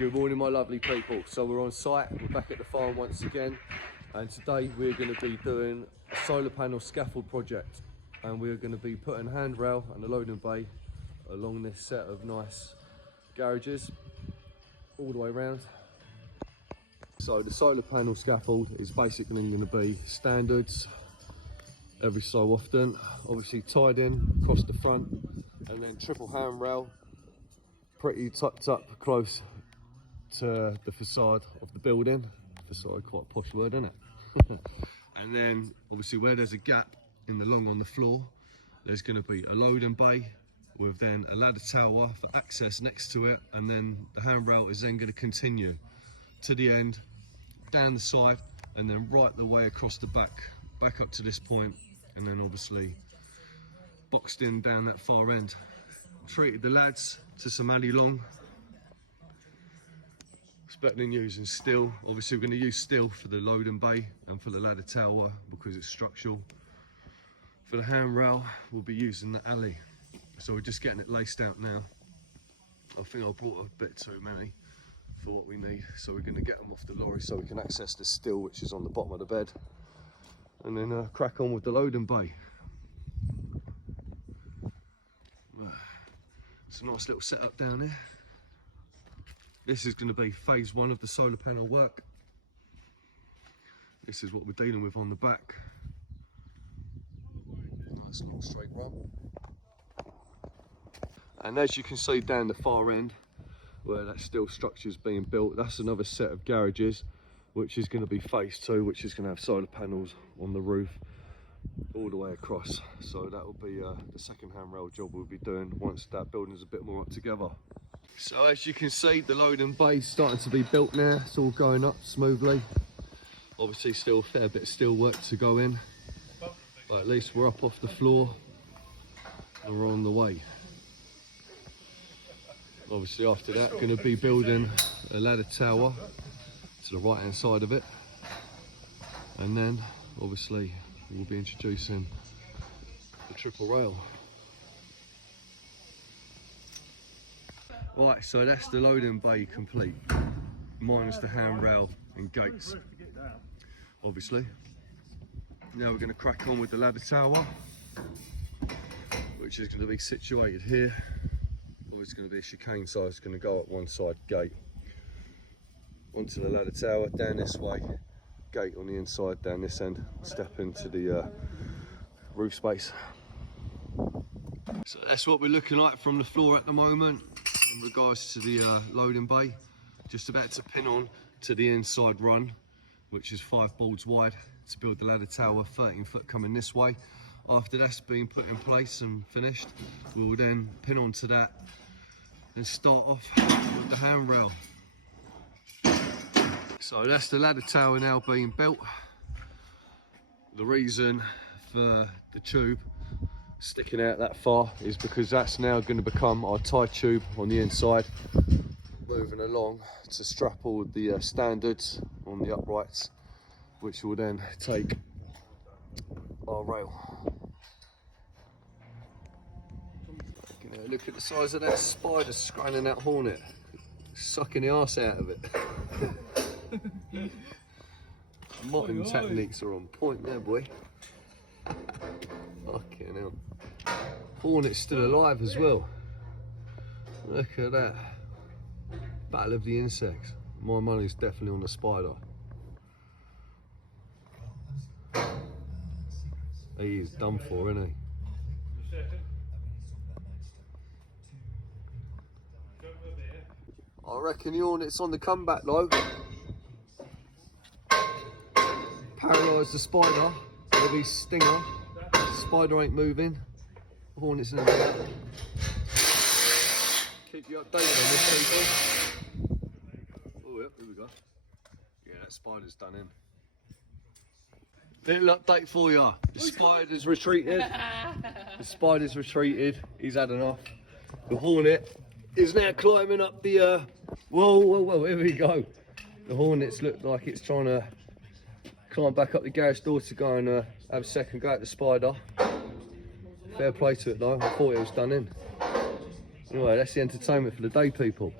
Good morning, my lovely people. So we're on site, we're back at the farm once again, and today we're going to be doing a solar panel scaffold project, and we're going to be putting a handrail and a loading bay along this set of nice garages all the way around. So the solar panel scaffold is basically going to be standards every so often, obviously tied in across the front, and then triple handrail pretty tucked up close to the facade of the building. Facade, quite a posh word, isn't it? And then obviously where there's a gap in the long on the floor, there's going to be a loading bay with then a ladder tower for access next to it, and then the handrail is then going to continue to the end, down the side, and then right the way across the back up to this point, and then obviously boxed in down that far end. Treated the lads to some alley long. Expecting using steel. Obviously we're going to use steel for the loading bay and for the ladder tower because it's structural. For the handrail we'll be using the alley. So we're just getting it laced out now. I think I brought a bit too many for what we need, so we're going to get them off the lorry so we can access the steel which is on the bottom of the bed, and then crack on with the loading bay. It's a nice little setup down here. This is going to be phase one of the solar panel work. This is what we're dealing with on the back. Nice long straight run. And as you can see down the far end, where that steel structure is being built, that's another set of garages, which is going to be phase two, which is going to have solar panels on the roof all the way across. So that will be the second handrail job we'll be doing once that building is a bit more up together. So as you can see, the loading bay is starting to be built now. It's all going up smoothly. Obviously still a fair bit of steel work to go in, but at least we're up off the floor and we're on the way. Obviously after that, going to be building a ladder tower to the right hand side of it, and then obviously we'll be introducing the triple rail. Right, so that's the loading bay complete, minus the handrail and gates, obviously. Now we're going to crack on with the ladder tower, which is going to be situated here. It's going to be a chicane, so it's going to go up one side gate onto the ladder tower, down this way, gate on the inside, down this end, step into the roof space. So that's what we're looking like from the floor at the moment in regards to the loading bay. Just about to pin on to the inside run, which is 5 boards wide, to build the ladder tower, 13 foot coming this way. After that's been put in place and finished, we will then pin onto that and start off with the handrail. So that's the ladder tower now being built. The reason for the tube sticking out that far is because that's now going to become our tie tube on the inside, moving along to strap all the standards on the uprights, which will then take our rail. Look at the size of that spider scrolling that hornet, sucking the arse out of it. Motting techniques are on point there, boy. Fucking hell. Hornet's still alive as well. Look at that. Battle of the insects. My money's definitely on the spider. He is done for, isn't he? I reckon the hornet's on the comeback though. Paralysed the spider with his stinger. The spider ain't moving. The hornet's in the air. Keep you updated on this, people. Oh, yep, here we go. Yeah, that spider's done in. Little update for you. The spider's retreated. The spider's retreated. He's had enough. The hornet is now climbing up the whoa, here we go. The hornets look like it's trying to climb back up the garage door to go and have a second go at the spider. Fair play to it though, I thought it was done in. Anyway, that's the entertainment for the day, people.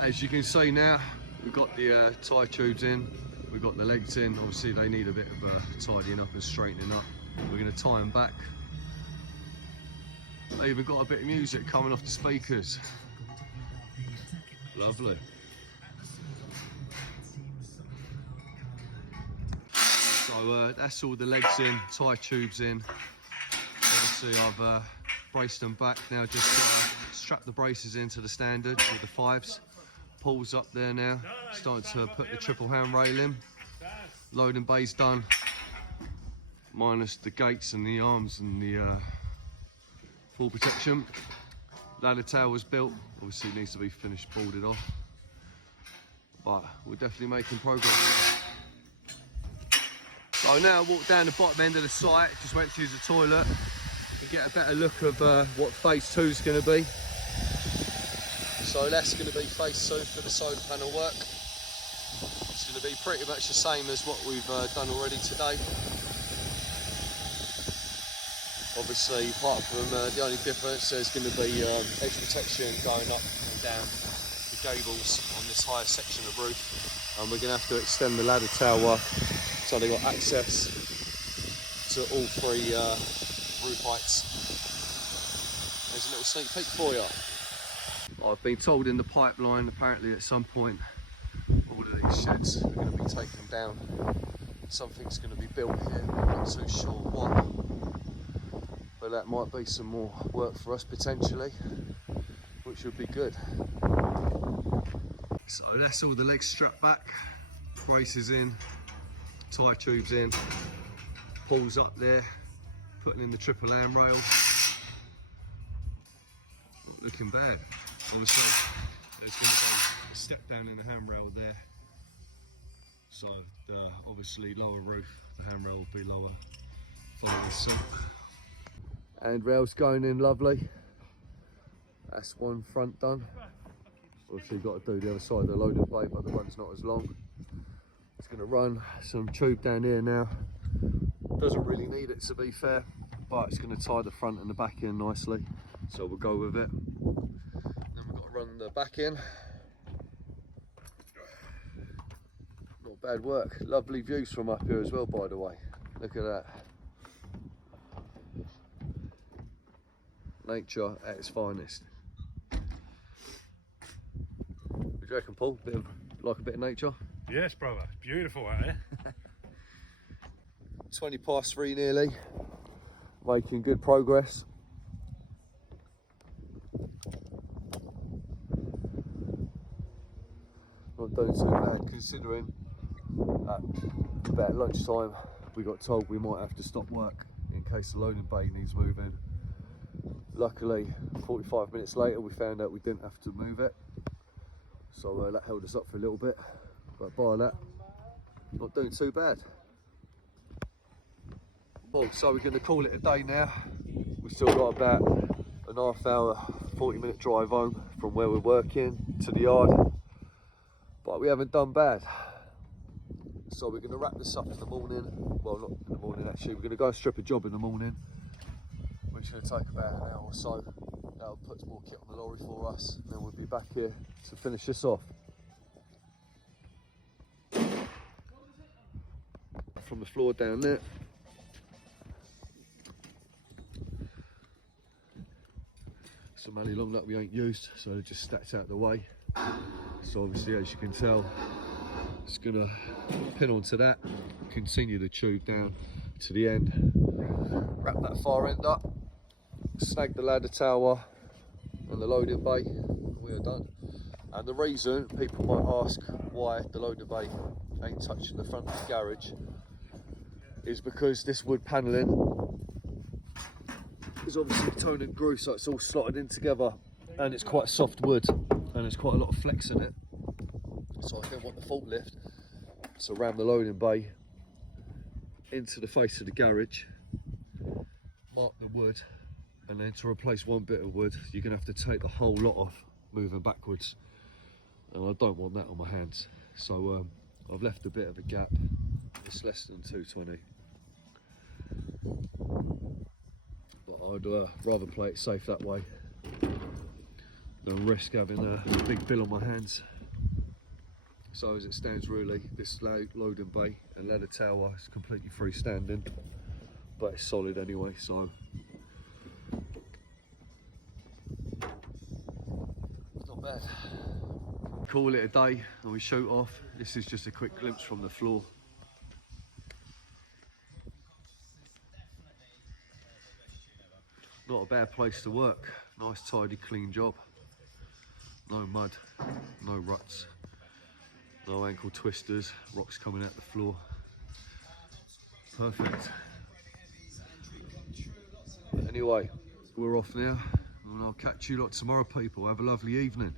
As you can see now, we've got the tie tubes in, we've got the legs in. Obviously they need a bit of tidying up and straightening up. We're going to tie them back. They even got a bit of music coming off the speakers. Lovely. So that's all the legs in, tie tubes in. Obviously I've braced them back now, just strap the braces into the standard with the 5s. Pulls up there now, starting to put the triple handrail in. Loading bay's done, minus the gates and the arms and the full protection. Ladder tail was built, obviously it needs to be finished boarded off, but we're definitely making progress. So now I walk down the bottom end of the site, just went to use the toilet to get a better look of what phase 2 is going to be. So that's going to be phase 2 for the solar panel work. It's going to be pretty much the same as what we've done already today. Obviously, apart from the only difference, there's going to be edge protection going up and down the gables on this higher section of roof. And we're going to have to extend the ladder tower so they've got access to all 3 roof heights. There's a little sneak peek for you. I've been told in the pipeline, apparently at some point, all of these sheds are going to be taken down. Something's going to be built here, I'm not too sure what. But that might be some more work for us potentially, which would be good. So that's all the legs strapped back, braces in, tie tubes in, pulls up there, putting in the triple handrail. Not looking bad. Obviously there's going to be a step down in the handrail there. So the obviously lower roof, the handrail will be lower following suit. And rails going in lovely. That's one front done. Obviously you've got to do the other side of the loading bay, but the run's not as long. It's going to run some tube down here now. Doesn't really need it to be fair, but it's going to tie the front and the back in nicely. So we'll go with it. Then we've got to run the back in. Not bad work. Lovely views from up here as well, by the way. Look at that. Nature at its finest. What do you reckon, Paul? Like a bit of nature? Yes, brother. It's beautiful out here. 20 past 3 nearly. Making good progress. Not doing too bad considering at about lunchtime we got told we might have to stop work in case the loading bay needs moving. Luckily 45 minutes later we found out we didn't have to move it, so that held us up for a little bit, but by that not doing too bad. Well, so we're going to call it a day now. We've still got about an half hour 40-minute drive home from where we're working to the yard, but we haven't done bad. So we're going to wrap this up in the morning. Well, not in the morning actually, we're going to go and strip a job in the morning, which is going to take about an hour or so. That'll put some more kit on the lorry for us, and then we'll be back here to finish this off. From the floor down there. Some alley long that we ain't used, so they're just stacked out the way. So obviously, as you can tell, it's gonna pin onto that, continue the tube down to the end, wrap that far end up, snag the ladder tower and the loading bay, and we are done. And the reason people might ask why the loading bay ain't touching the front of the garage is because this wood panelling is obviously toned and grooved, so it's all slotted in together, and it's quite soft wood and there's quite a lot of flex in it. So I don't want the forklift to ram the loading bay into the face of the garage, mark the wood, and then to replace one bit of wood you're going to have to take the whole lot off moving backwards, and I don't want that on my hands. So I've left a bit of a gap. It's less than 220, but I'd rather play it safe that way Don't risk having a big bill on my hands. So as it stands really, this loading bay and ladder tower is completely freestanding, but it's solid anyway, so it's not bad. Call it a day and we shoot off. This is just a quick glimpse from the floor. Not a bad place to work. Nice, tidy, clean job. No mud, no ruts, no ankle twisters, rocks coming out the floor. Perfect. But anyway, we're off now, and I'll catch you lot tomorrow, people. Have a lovely evening.